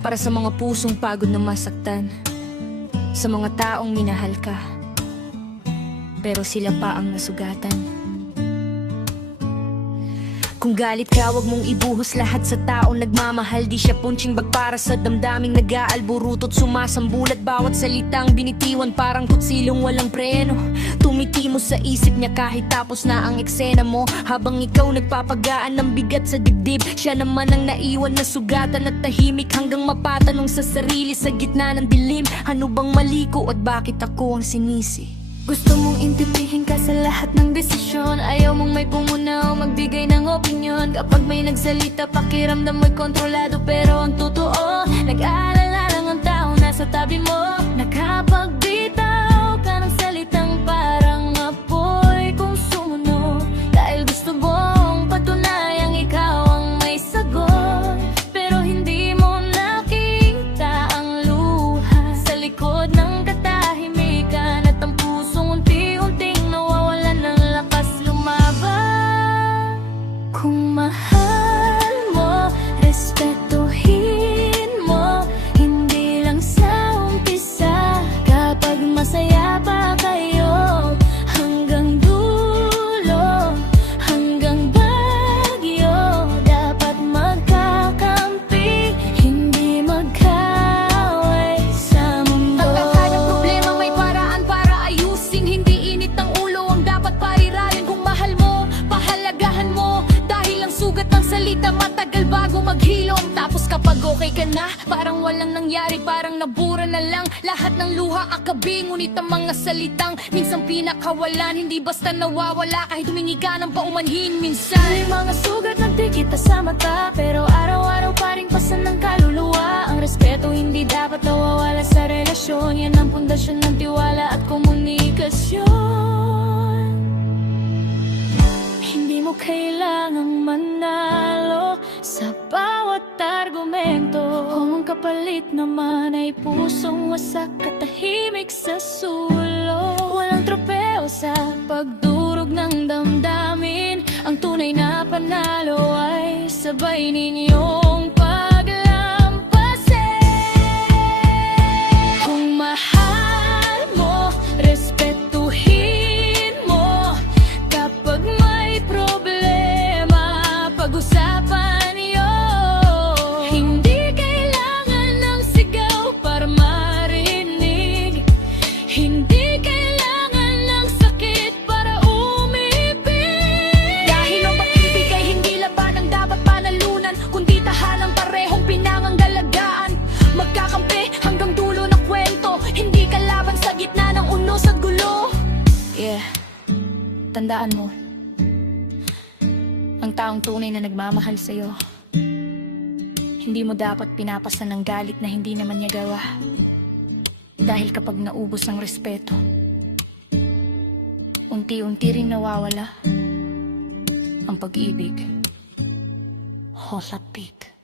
Para sa mga pusong pagod na masaktan, sa mga taong minahal ka, pero sila pa ang nasugatan. Kung galit ka, wag mong ibuhos lahat sa taong nagmamahal. Di siya punching bag para sa damdaming nag-aalburuto't sumasambulat. Bawat salitang binitiwan parang kutsilong walang preno. Tumitimo sa isip niya kahit tapos na ang eksena mo. Habang ikaw nagpapagaan ng bigat sa dibdib, siya naman ang naiwan na sugatan at tahimik hanggang mapatanong sa sarili sa gitna ng dilim. Ano bang mali ko at bakit ako ang sinisi? Gusto mong intindihin ka sa lahat ng desisyon. Ayaw mong may pumuna o magbigay ng opinyon. Kapag may nagsalita, pakiramdam mo'y kontrolado. Pero ang totoo, nag-aalala lang ang tao nasa tabi mo. Nakapagbitaw ka ng salitang parang apoy kung sumunog. Dahil gusto mong patunayang ikaw ang may sagot. Pero hindi mo nakita ang luha sa likod ng katahimikan. At ang pusong unti-unting nawawalan ng lakas lumaban. Kung mahal mo, respetuhin mo. Hindi lang sa umpisa, kapag masaya pa kayo. Hanggang dulo, hanggang bagyo, dapat magkakampi, hindi magkaaway sa mundo. Hanggang kada problema may paraan para ayusin. Hindi init ng ulo ang dapat pariralin. Kung mahal mo, pahalagahan mo. Dahil ang sugat ng salita matagal bago maghilom. Tapos kapag okay ka na, parang walang nangyari, parang nabura na lang lahat ng luha akabi. Ngunit ang mga salitang minsan pinakawalan, hindi basta nawawala kahit humingi ka ng paumanhin. Minsan May mga sugat na di kita sa mata, pero araw-araw pa rin pasan ng kaluluwa. Ang respeto hindi dapat nawawala sa relasyon. Yan ang pundasyon ng tiwala at komunikasyon. Hindi mo kailangang manalo sa bawat argumento. Kung ang kapalit naman ay pusong wasak at tahimik sa sulo. Walang tropeo sa pagdurog ng damdamin. Ang tunay na panalo ay sabay ninyong paglampasin. Kung mahal mo, respetuhin mo. Kapag may problema, pag-usapan niyo. Hindi kailangan ng sigaw para marinig. Hindi kailangan ng sakit para umibig. dahil ang pag-ibig ay hindi laban ang dapat panalunan, kundi tahanang parehong pinanganggalagaan. Magkakampi hanggang dulo ng kwento, hindi kalaban sa gitna ng unos at gulo. Yeah, tandaan mo, ang taong tunay na nagmamahal sa'yo, hindi mo dapat pinapasan ng galit na hindi naman niya gawa. Dahil kapag naubos ang respeto, unti-unti ring nawawala ang pag-ibig. Hosapik.